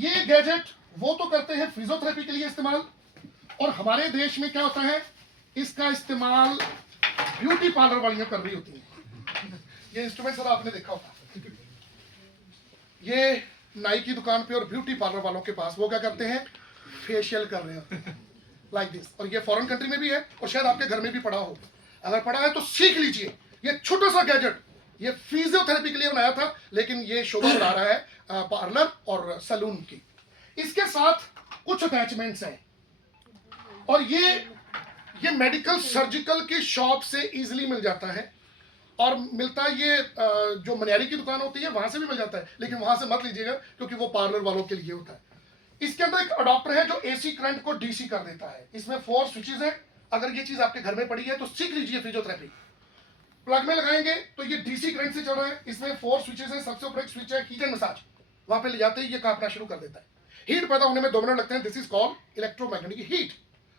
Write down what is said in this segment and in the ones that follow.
ये गैजेट वो तो करते हैं फिजियोथेरेपी के लिए इस्तेमाल, और हमारे देश में क्या होता है, इसका इस्तेमाल ब्यूटी पार्लर वालियां कर रही होती हैं। ये इंस्ट्रूमेंट सर आपने देखा होगा, ये नाई की दुकान पे और ब्यूटी पार्लर वालों के पास वो क्या करते हैं, फेशियल कर रहे होते हैं लाइक दिस। और ये फॉरेन कंट्री में भी है और शायद आपके घर में भी पड़ा हो, अगर पड़ा है तो सीख लीजिए। ये छोटा सा गैजेट ये फिजियोथेरेपी के लिए बनाया था, लेकिन ये शोभा बढ़ा रहा है पार्लर और सैलून की। इसके साथ कुछ अटैचमेंट्स हैं, और ये मेडिकल सर्जिकल की शॉप से इजीली मिल जाता है, और मिलता है ये जो मनियारी की दुकान होती है वहां से भी मिल जाता है, लेकिन वहां से मत लीजिएगा क्योंकि वो पार्लर वालों के लिए होता है। इसके अंदर एक अडॉप्टर है जो एसी करंट को डीसी कर देता है। इसमें 4 स्विचेस हैं। अगर ये चीज आपके घर में पड़ी है तो सीख लीजिए फिजियोथेरेपी। प्लग में लगाएंगे तो ये डीसी करंट से चल रहा है। इसमें 4 स्विचेस है। सबसे ऊपर एक स्विच है हीट एंड मसाज, वहां पे ले जाते ही ये कांपना शुरू कर देता है। हीट पैदा होने में 2 मिनट लगते हैं। This is called electromagnetic heat.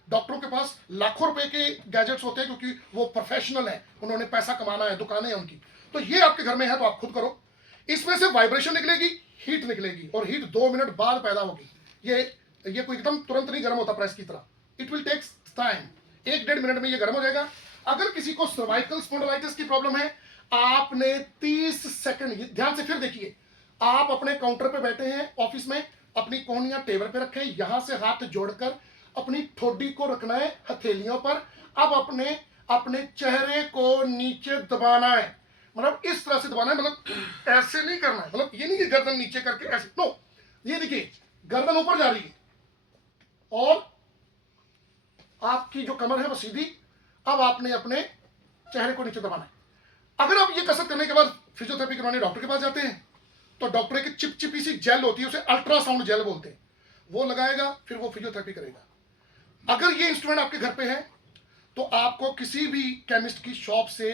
डॉक्टरों के पास लाखों रुपए के गैजेट्स होते हैं क्योंकि वो प्रोफेशनल है, उन्होंने पैसा कमाना है, दुकानें हैं उनकी। तो ये आपके घर में है तो आप खुद करो। इसमें से वाइब्रेशन निकलेगी, हीट निकलेगी, और हीट 2 मिनट बाद पैदा होगी। ये कोई एकदम तुरंत नहीं गर्म होता प्रेस की तरह, it will take time. 1-1.5 minute में ये गर्म हो जाएगा। अगर किसी को सर्वाइकल स्पॉन्डिलाइटिस की प्रॉब्लम है, आपने 30 सेकंड, ध्यान से फिर देखिए, आप अपने काउंटर पे बैठे हैं ऑफिस में, अपनी कोहनियां टेबल पे रखें, यहां से हाथ जोड़कर अपनी ठोडी को रखना है हथेलियों पर। अब अपने चेहरे को नीचे दबाना है, मतलब इस तरह से दबाना है, मतलब ऐसे नहीं करना है, मतलब ये नहीं कि गर्दन नीचे करके ऐसे, नो, ये देखिए गर्दन ऊपर जा रही है और आपकी जो कमर है वो सीधी। अब आपने अपने चेहरे को नीचे दबाना है। अगर आप ये कसरत करने के बाद फिजियोथेरेपी करवाने डॉक्टर के पास जाते हैं तो डॉक्टर एक चिपचिपी सी जेल होती है, उसे अल्ट्रासाउंड जेल बोलते हैं, वो लगाएगा, फिर वो फिजियोथेरेपी करेगा। अगर ये इंस्ट्रूमेंट आपके घर पे है तो आपको किसी भी केमिस्ट की शॉप से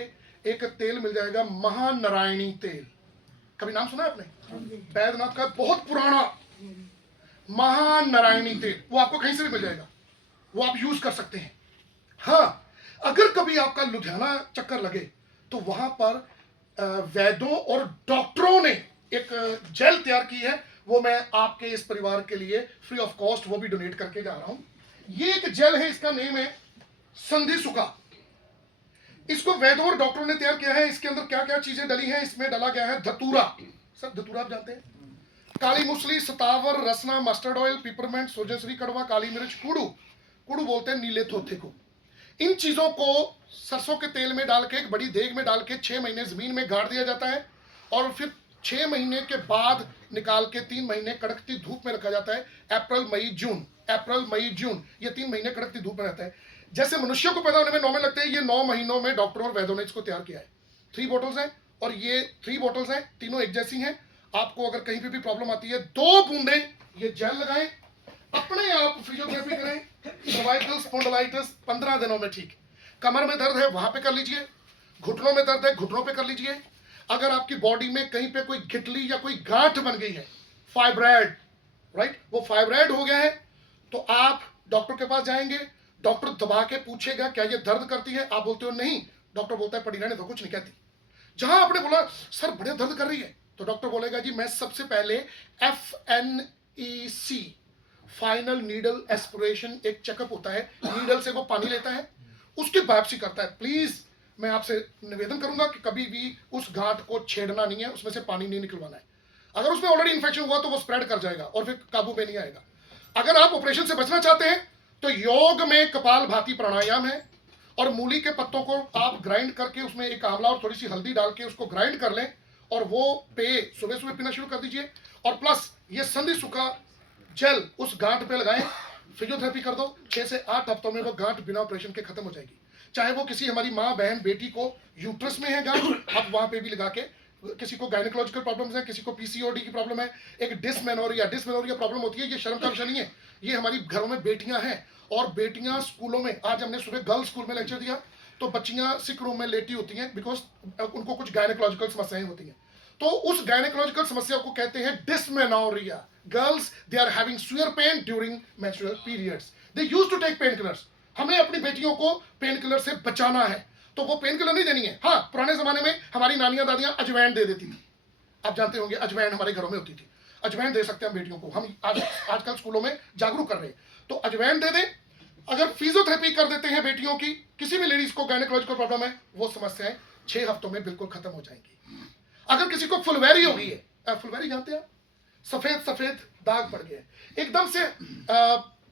एक तेल मिल जाएगा, महानारायणी तेल। कभी नाम सुना है आपने? बैद्यनाथ का बहुत पुराना महानारायणी तेल, वो आपको कहीं से भी मिल जाएगा, वो आप यूज कर सकते हैं। हाँ, अगर कभी आपका लुधियाना चक्कर लगे तो वहां पर वैद्यों और डॉक्टरों ने एक जेल तैयार की है, वो मैं आपके इस परिवार के लिए फ्री ऑफ कॉस्ट वो भी डोनेट करके जा रहा हूं। ये एक जेल है, इसका नेम है संधि सुखा। इसको वैद्यों और डॉक्टरों ने तैयार किया है। इसके अंदर क्या क्या चीजें डली हैं, इसमें डाला गया है धतूरा। सर धतूरा आप जानते हैं? काली मूसली, सतावर, रसना, मस्टर्ड ऑयल, पिपरमेंट, सोजनश्री कड़वा, काली मिर्च, कुड़ू बोलते हैं नीले थोथे को। इन चीजों को सरसों के तेल में डाल के एक बड़ी देग में डाल के 6 महीने जमीन में गाड़ दिया जाता है, और फिर 6 महीने के बाद निकाल के 3 महीने कड़कती धूप में रखा जाता है। अप्रैल मई जून ये 3 महीने कड़कती धूप में रहता है। जैसे मनुष्यों को पैदा होने में 9 महीने लगते हैं, ये 9 महीनों में डॉक्टरों और वैद्यों ने इसको तैयार किया है। 3 बोटल्स हैं, और ये 3 बोटल्स हैं, तीनों एक जैसी हैं। आपको अगर कहीं पे भी प्रॉब्लम आती है, 2 बूंदे ये जेल लगाएं, अपने आप फिजियोथेरेपी करें। सर्वाइकल स्पॉन्डिलाइटिस 15 दिनों में ठीक। कमर में दर्द है वहां पे कर लीजिए, घुटनों में दर्द है घुटनों पे कर लीजिए। अगर आपकी बॉडी में कहीं पे कोई गिटली या कोई गांठ बन गई है, फाइब्राइड, राइट, वो फाइब्राइड हो गया है, तो आप डॉक्टर के पास जाएंगे, डॉक्टर दबा के पूछेगा क्या ये दर्द करती है, आप बोलते हो नहीं, डॉक्टर बोलता है पड़ी रहने दो, कुछ नहीं कहती। जहां आपने बोला सर बड़े दर्द कर रही है, तो डॉक्टर बोलेगा जी मैं सबसे पहले FNEC, फाइनल नीडल एस्पिरेशन, एक चेकअप होता है, नीडल से वो पानी लेता है, उसकी बायोप्सी करता है। प्लीज मैं आपसे निवेदन करूंगा कि कभी भी उस गांठ को छेड़ना नहीं है, उसमें से पानी नहीं निकलवाना है। अगर उसमें ऑलरेडी इन्फेक्शन हुआ तो वो स्प्रेड कर जाएगा और फिर काबू में नहीं आएगा। अगर आप ऑपरेशन से बचना चाहते हैं तो योग में कपालभाति प्राणायाम है, और मूली के पत्तों को आप ग्राइंड करके उसमें एक आंवला और थोड़ी सी हल्दी डाल के उसको ग्राइंड कर लें, और वो पेय सुबह सुबह पीना शुरू कर दीजिए। और प्लस ये संधि सुखा जेल उस गांठ पे लगाएं, फिजियोथेरेपी कर दो, 6 से 8 हफ्तों में वो गांठ बिना ऑपरेशन के खत्म हो जाएगी। चाहे वो किसी हमारी माँ बहन बेटी को यूट्रस में है गांठ, आप वहां पे भी लगा के, किसी को गायनेकोलॉजिकल प्रॉब्लम्स है, किसी को PCOD की प्रॉब्लम है, एक डिस्मेनोरिया प्रॉब्लम होती है, ये शर्म का विषय नहीं है, ये हमारी घरों में बेटियां हैं। और बेटियां स्कूलों में, आज हमने सुबह गर्ल्स स्कूल में लेक्चर दिया, तो बच्चियां सिक रूम में लेटी होती हैं बिकॉज उनको कुछ गायनेकोलॉजिकल समस्याएं होती हैं। तो उस गायनेकोलॉजिकल समस्या को कहते हैं dysmenorrhoea. Girls they are having severe pain during menstrual periods, they used to take painkillers. हमें अपनी बेटियों को पेन किलर से बचाना है, तो वो पेन किलर नहीं देनी है। हाँ, पुराने जमाने में हमारी नानियां दादियां अजवाइन दे देती थी, आप जानते होंगे अजवाइन हमारे घरों में होती थी। अजवाइन दे सकते हैं हम बेटियों को, हम आजकल स्कूलों में जागरूक कर रहे हैं, तो अजवाइन दे दें। अगर फिजियोथेरेपी कर देते हैं बेटियों की, किसी भी लेडीज को गायनेकोलॉजिकल प्रॉब्लम है, वो समस्याएं 6 हफ्तों में बिल्कुल खत्म हो जाएंगी। अगर किसी को फुलवैरी हो गई है, फुलवैरी जानते हैं, सफेद सफेद दाग पड़ गए, एकदम से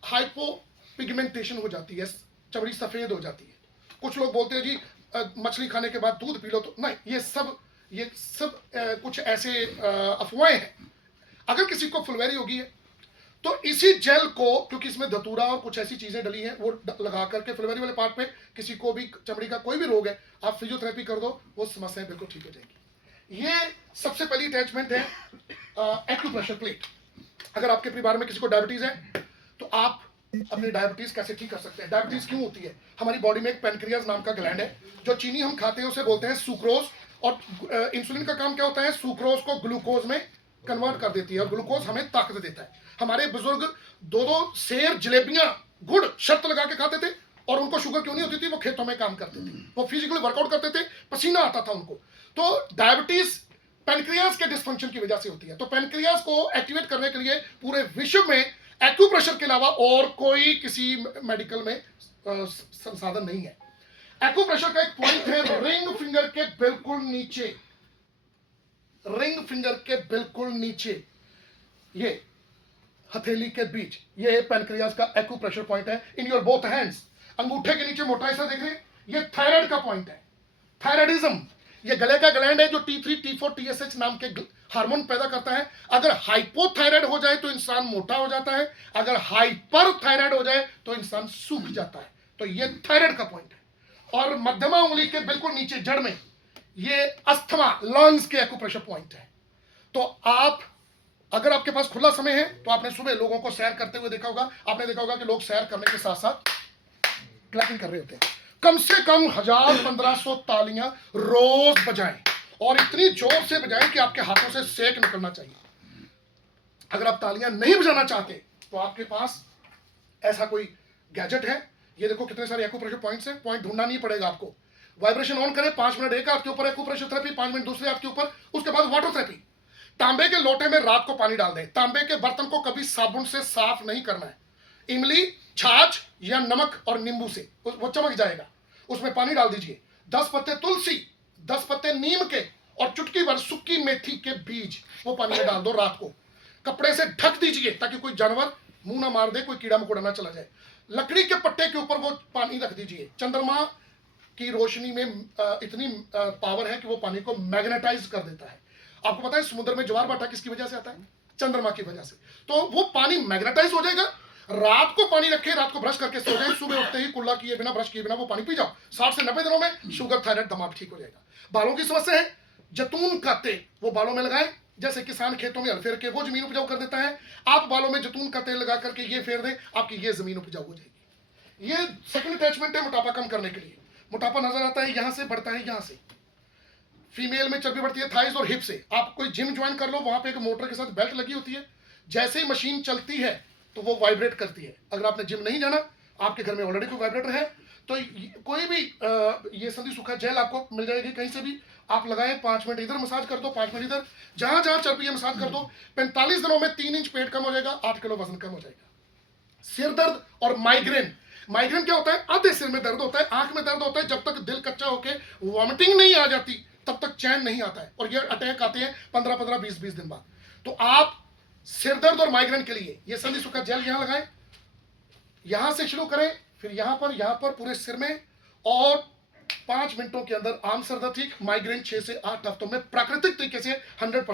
हाइपो पिगमेंटेशन हो जाती है, चमड़ी सफेद हो जाती है। कुछ लोग बोलते हैं जी मछली खाने के बाद दूध पी लो, तो नहीं, ये सब कुछ ऐसे अफवाहें हैं। अगर किसी को फुलवैरी होगी है तो इसी जेल को, क्योंकि इसमें धतूरा और कुछ ऐसी चीजें डली हैं, वो लगा करके फुलवैरी वाले पार्ट पे, किसी को भी चमड़ी का कोई भी रोग है, आप फिजियोथेरेपी कर दो, वो समस्याएं बिल्कुल ठीक हो जाएगी। ये सबसे पहली अटैचमेंट है एक्यूप्रेशर प्लेट। अगर आपके परिवार में किसी को डायबिटीज है तो आप अपनी डायबिटीज कैसे ठीक कर सकते हैं। डायबिटीज क्यों होती है? हमारी बॉडी में एक पेनक्रियाज नाम का ग्लैंड है, जो चीनी हम खाते हैं उसे बोलते हैं सुक्रोज, और इंसुलिन का काम क्या होता है? सुक्रोज को ग्लूकोज में कन्वर्ट कर देती है, और ग्लूकोज हमें ताकत देता है। हमारे बुजुर्ग 2-2 सेर जलेबियां गुड़ शर्त लगा के खाते थे, और उनको शुगर क्यों नहीं होती थी? वो खेतों में काम करते थे, वो फिजिकली वर्कआउट करते थे, पसीना आता था उनको। तो डायबिटीज पेनक्रियाज के डिस्फंक्शन की वजह से होती है। तो पेनक्रियाज को एक्टिवेट करने के लिए पूरे विश्व में एक्यूप्रेशर के अलावा और कोई किसी मेडिकल में संसाधन नहीं है। एक्यूप्रेशर का एक पॉइंट है रिंग फिंगर के बिल्कुल नीचे, रिंग फिंगर के बिल्कुल नीचे, ये हथेली के बीच, ये पेनक्रियाज का एक्यूप्रेशर पॉइंट है। इन योर बोथ हैंड्स, अंगूठे के नीचे मोटा हिस्सा देख रहे हैं, ये थायराइड का पॉइंट है। थायराइडिज्म, ये गले का ग्लैंड है जो T3, T4, TSH नाम के हार्मोन पैदा करता है। अगर हाइपोथायराइड हो जाए तो इंसान मोटा हो जाता है, अगर हाइपर थायराइड हो जाए तो इंसान सूख जाता है। तो ये थायराइड का पॉइंट है। और मध्यमा उंगली के बिल्कुल नीचे जड़ में ये अस्थमा, लंग्स के एक्यूप्रेशर पॉइंट है। तो आप, अगर आपके पास खुला समय है तो आपने सुबह लोगों को सैर करते हुए देखा होगा। आपने देखा होगा कि लोग सैर करने के साथ साथ क्लैपिंग कर रहे होते हैं। कम से कम 1000-1500 तालियां रोज बजाएं, और इतनी जोर से बजाएं कि आपके हाथों से सेक निकलना चाहिए। अगर आप तालियां नहीं बजाना चाहते तो आपके पास ऐसा कोई गैजेट है, ये देखो कितने सारे एक्यूप्रेशर पॉइंट्स हैं। पॉइंट ढूंढना नहीं पड़ेगा आपको, वाइब्रेशन ऑन करें, 5 मिनट एक आपके ऊपर एक्यूप्रेशर थेरेपी, 5 मिनट दूसरे आपके ऊपर, उसके बाद वाटर थेरेपी। तांबे के लोटे में रात को पानी डाल दें। तांबे के बर्तन को कभी साबुन से साफ नहीं करना है, इमली, छाछ या नमक और नींबू से वो चमक जाएगा, उसमें पानी डाल दीजिए। 10 पत्ते तुलसी, 10 पत्ते नीम के और चुटकी भर सूखी मेथी के बीज, वो पानी में डाल दो। रात को कपड़े से ढक दीजिए ताकि कोई जानवर मुंह ना मार दे, कोई कीड़ा मकोड़ा ना चला जाए। लकड़ी के पट्टे के ऊपर वो पानी रख दीजिए। चंद्रमा की रोशनी में इतनी पावर है कि वो पानी को मैग्नेटाइज कर देता है। आपको पता है समुद्र में ज्वार भाटा किसकी वजह से आता है? चंद्रमा की वजह से। तो वो पानी मैग्नेटाइज हो जाएगा। रात को पानी रखे, रात को ब्रश करके सो जाए, सुबह उठते ही कुल्ला किए बिना, ब्रश किए बिना वो पानी पी जाओ। 60 से 90 दिनों में शुगर, थायराइड, दिमाग ठीक हो जाएगा। बालों की समस्या है, जैतून का तेल वो बालों में लगाएं। जैसे किसान खेतों में हल फेर के वो जमीन उपजाऊ कर देता है, आप बालों में जैतून का तेल लगा करके ये फेर दें, आपकी ये जमीन उपजाऊ हो जाएगी। ये सेकंड अटैचमेंट है मोटापा कम करने के लिए। मोटापा नजर आता है यहां से, बढ़ता है यहां से। फीमेल में चर्बी बढ़ती है थाइज और हिप से। आप कोई जिम ज्वाइन कर लो, वहां पे एक मोटर के साथ बेल्ट लगी होती है, जैसे ही मशीन चलती है तो वो वाइब्रेट करती है। अगर आपने जिम नहीं जाना, आपके घर में ऑलरेडी कोई वाइब्रेटर है, तो कोई भी ये संधि सूखा जेल आपको मिल जाएगी कहीं से भी, आप लगाएं। 5 मिनट इधर मसाज कर दो, 5 मिनट इधर, जहां जहां चर्बी है मसाज कर दो। 45 दिनों में 3 इंच पेट कम हो जाएगा, 8 किलो वजन कम हो जाएगा। सिर दर्द और माइग्रेन, माइग्रेन क्या होता है? आधे सिर में दर्द होता है, आंख में दर्द होता है। जब तक दिल कच्चा होके वॉमिटिंग नहीं आ जाती तब तक चैन नहीं आता है, और ये अटैक आते हैं 15-15, 20-20 दिन बाद। तो आप सिर दर्द और माइग्रेन के लिए ये संधि सूखा जेल यहां लगाएं, यहां से शुरू करें, फिर यहां पर पूरे सिर में, और 5 मिनटों के अंदर आम सर दर्द ठीक, माइग्रेन 6 से 8 हफ्तों में प्राकृतिक तरीके से 100%